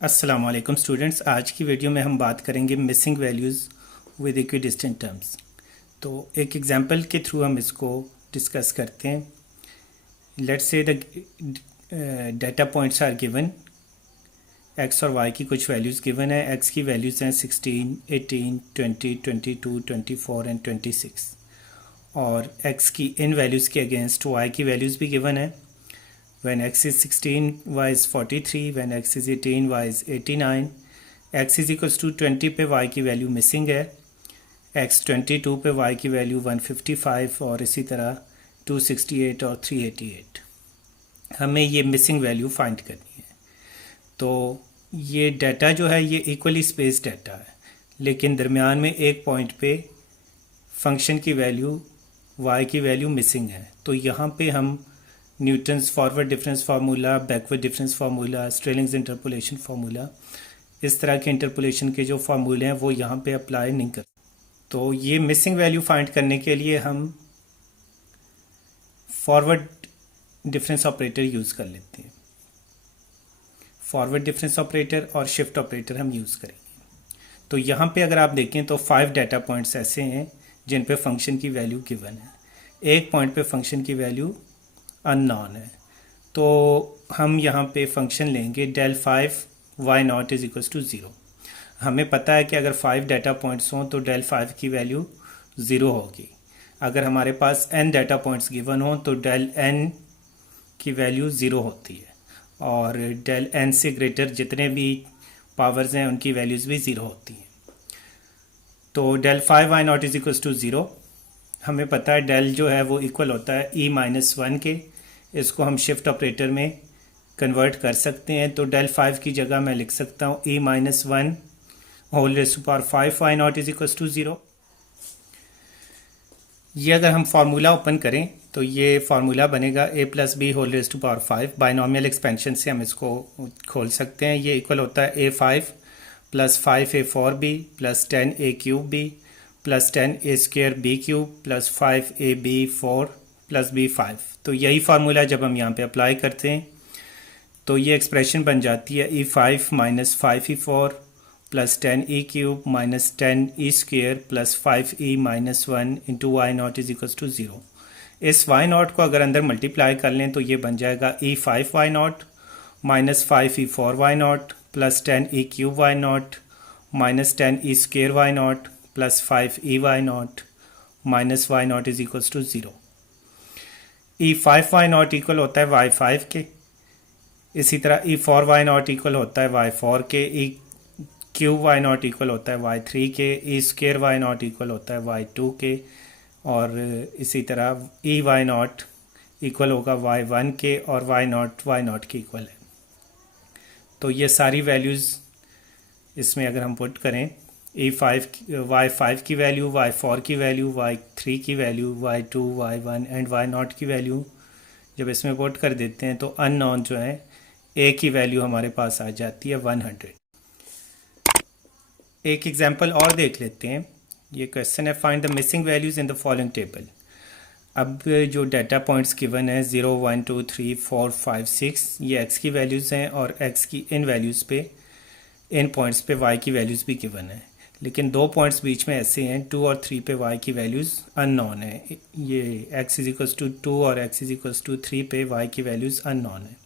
अस्सलामुअलैकुम स्टूडेंट्स। आज की वीडियो में हम बात करेंगे missing values with equidistant terms. तो एक एग्जांपल के थ्रू हम इसको डिस्कस करते हैं। Let's say the data points are given. X और वाई की कुछ वैल्यूज़ गिवन है। एक्स की वैल्यूज़ हैं 16, 18, 20, 22, 24 एंड 26। और एक्स की इन वैल्यूज़ के अगेंस्ट वाई की वैल्यूज़ भी गिवन है। When x is 16, y is 43. When x is 18, y is 89. x is equals to 20 पे y की वैल्यू मिसिंग है। x 22 पे y की वैल्यू 155 और इसी तरह 268 और 388। हमें ये मिसिंग वैल्यू फाइंड करनी है। तो ये डाटा जो है ये इक्वली स्पेस डाटा है, लेकिन दरमियान में एक पॉइंट पे फंक्शन की वैल्यू y की वैल्यू मिसिंग है। तो यहाँ पे हम Newton's forward difference formula, backward difference formula, Stirling's interpolation formula, इस तरह के इंटरपोलेशन के जो फार्मूले हैं वो यहाँ पे अप्लाई नहीं कर। तो ये मिसिंग वैल्यू फाइंड करने के लिए हम फॉरवर्ड डिफरेंस ऑपरेटर यूज़ कर लेते हैं। फॉरवर्ड डिफरेंस ऑपरेटर और शिफ्ट ऑपरेटर हम यूज़ करेंगे। तो यहाँ पे अगर आप देखें तो 5 डाटा पॉइंट्स ऐसे हैं जिन पे फंक्शन की वैल्यू गिवन है। एक पॉइंट पे फंक्शन की वैल्यू अननोन है। तो हम यहाँ पे फंक्शन लेंगे del 5 y naught is equals to 0। हमें पता है कि अगर 5 डाटा पॉइंट्स हों तो del 5 की वैल्यू 0 होगी। अगर हमारे पास n डाटा पॉइंट्स गिवन हों तो del n की वैल्यू 0 होती है, और del n से ग्रेटर जितने भी पावर्स हैं उनकी वैल्यूज़ भी 0 होती हैं। तो del 5 y naught is equals to 0 हमें पता है del जो है वो इक्वल होता है e-1 के। इसको हम शिफ्ट ऑपरेटर में कन्वर्ट कर सकते हैं। तो del 5 की जगह मैं लिख सकता हूँ e-1 whole raise to power 5 y naught is equals to 0। ये अगर हम फार्मूला ओपन करें तो ये फार्मूला बनेगा a plus B whole raise to power 5। Binomial expansion से हम इसको खोल सकते हैं। ये इक्वल होता है a5 plus 5a4b plus 10a³ plus 10a² b³ plus 5ab4 plus b5। तो यही फार्मूला जब हम यहाँ पे अप्लाई करते हैं तो ये एक्सप्रेशन बन जाती है e5 minus 5e4 plus 10e³ minus 10e² plus 5e minus 1 into Y naught is equals to 0। इस वाई नॉट को अगर अंदर मल्टीप्लाई कर लें तो ये बन जाएगा e5 Y naught minus 5e4 Y naught plus 10e³ Y naught minus 10e² Y naught plus 5e Y naught minus Y naught is equals to 0। e5 Y naught equal होता है y5 के। इसी तरह e4 वाई नॉट इक्वल होता है y4 के। e³ Y naught equal होता है y3 के। e² वाई नॉट इक्वल होता है y2 के। और इसी तरह e वाई नॉट इक्वल होगा y1 के, और y नॉट के इक्वल है। तो ये सारी वैल्यूज़ इसमें अगर हम पुट करें e5 y5 की वैल्यू, y4 की वैल्यू, y3 की value, y2, y1 and y not की वैल्यू जब इसमें पुट कर देते हैं तो अननोन जो है a की वैल्यू हमारे पास आ जाती है 100। एक एग्जांपल और देख लेते हैं। ये क्वेश्चन है find the missing values in the following table. अब जो डाटा पॉइंट्स गिवन है 0, 1, 2, 3, 4, 5, 6 ये x की वैल्यूज़ हैं, और x की इन वैल्यूज़ पे इन पॉइंट्स पे y की वैल्यूज़ भी गिवन है। लेकिन दो पॉइंट्स बीच में ऐसे हैं 2 और 3 पे y की वैल्यूज़ अननोन है। ये x इज इक्वल्स टू 2 और x इज इक्वल्स टू 3 पे y की वैल्यूज़ अननोन है।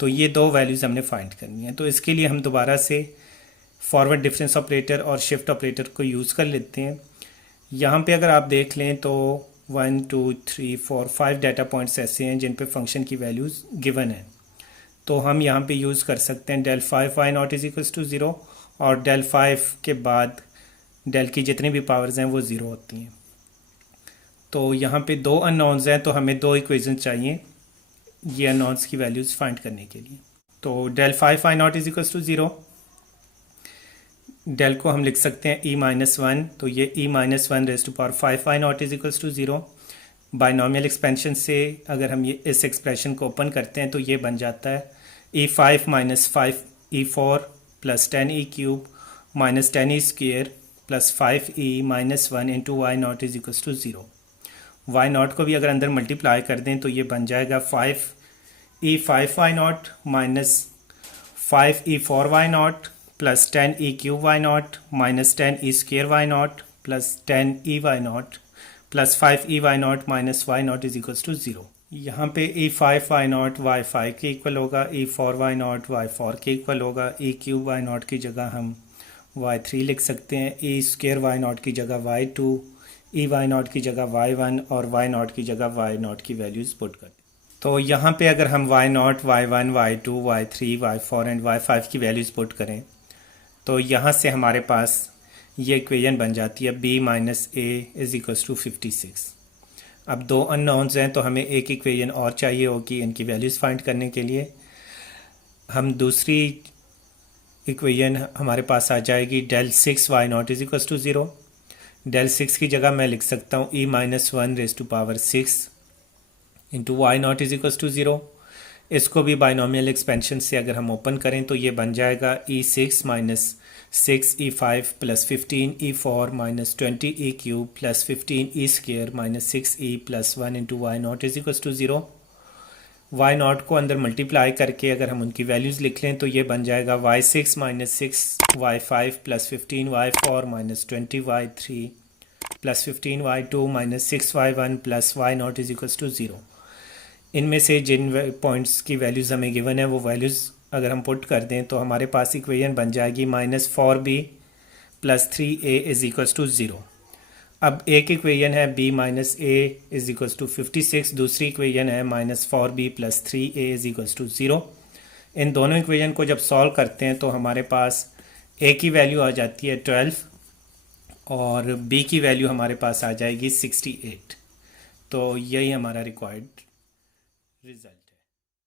तो ये दो वैल्यूज़ हमने फाइंड करनी है। तो इसके लिए हम दोबारा से फॉरवर्ड डिफरेंस ऑपरेटर और शिफ्ट ऑपरेटर को यूज़ कर लेते हैं। यहाँ पे अगर आप देख लें तो 1, 2, 3, 4, 5 डाटा पॉइंट्स ऐसे हैं जिन पे फंक्शन की वैल्यूज़ गिवन है। तो हम यहाँ पे यूज़ कर सकते हैं del 5 y naught is equals to 0, और del 5 के बाद del की जितनी भी पावर्स हैं वो 0 होती हैं। तो यहाँ पे दो अननोन्स हैं, तो हमें दो इक्वेशन चाहिए ये अननोन्स की वैल्यूज़ फाइंड करने के लिए। तो del 5 y naught is equals to 0, del को हम लिख सकते हैं e-1। तो ये e-1 raise to power 5 y naught is equals to 0। Binomial expansion से अगर हम ये इस एक्सप्रेशन को ओपन करते हैं तो ये बन जाता है e5 minus 5e4 plus 10e³ minus 10e² plus 5e minus 1 into Y naught is equals to 0। Y naught को भी अगर अंदर मल्टीप्लाई कर दें तो ये बन जाएगा 5e5 Y naught minus 5e4y0 plus 10e3y0 minus 10e2y0 plus 10e y0 plus 5e y0 minus y0 is equals to 0। यहाँ पे e5y0 y5 के इक्वल होगा, e4y0 y4 के इक्वल होगा, e3y0 की जगह हम y3 लिख सकते हैं, e2y0 की जगह y2, e y0 की जगह y1 और y0 की जगह y0 की वैल्यूज़ पुट कर दें। तो यहाँ पे अगर हम y0, y1, y2, y3, y4 and y5 की वैल्यूज़ पुट करें तो यहाँ से हमारे पास ये इक्वेशन बन जाती है b minus A is equals to 56। अब दो अननोन्स हैं तो हमें एक इक्वेशन और चाहिए होगी इनकी वैल्यूज़ फाइंड करने के लिए। हम दूसरी इक्वेशन हमारे पास आ जाएगी del 6 y0 is equals to 0। del 6 की जगह मैं लिख सकता हूँ e minus 1 raise to power 6 into y0 is equals to 0। इसको भी बाइनोमियल एक्सपेंशन से अगर हम ओपन करें तो ये बन जाएगा e6 minus 6e5 plus 15e4 minus 20e³ plus 15e² minus 6e plus 1 into y0 is equals to 0। y0 को अंदर मल्टीप्लाई करके अगर हम उनकी वैल्यूज़ लिख लें तो ये बन जाएगा y6 minus 6y5 plus 15y4 minus 20y3 plus 15y2 minus 6y1 plus y0 is equals to 0। इनमें से जिन पॉइंट्स की वैल्यूज़ हमें गिवन है वो वैल्यूज़ अगर हम पुट कर दें तो हमारे पास इक्वेशन बन जाएगी -4b plus 3a is equals to 0। अब एक इक्वेशन है b minus a is equals to 56, दूसरी इक्वेशन है -4b plus 3a is equals to 0। इन दोनों इक्वेशन को जब सॉल्व करते हैं तो हमारे पास a की वैल्यू आ जाती है 12 और b की वैल्यू हमारे पास आ जाएगी 68। तो यही हमारा रिक्वायर्ड रिज़ल्ट है।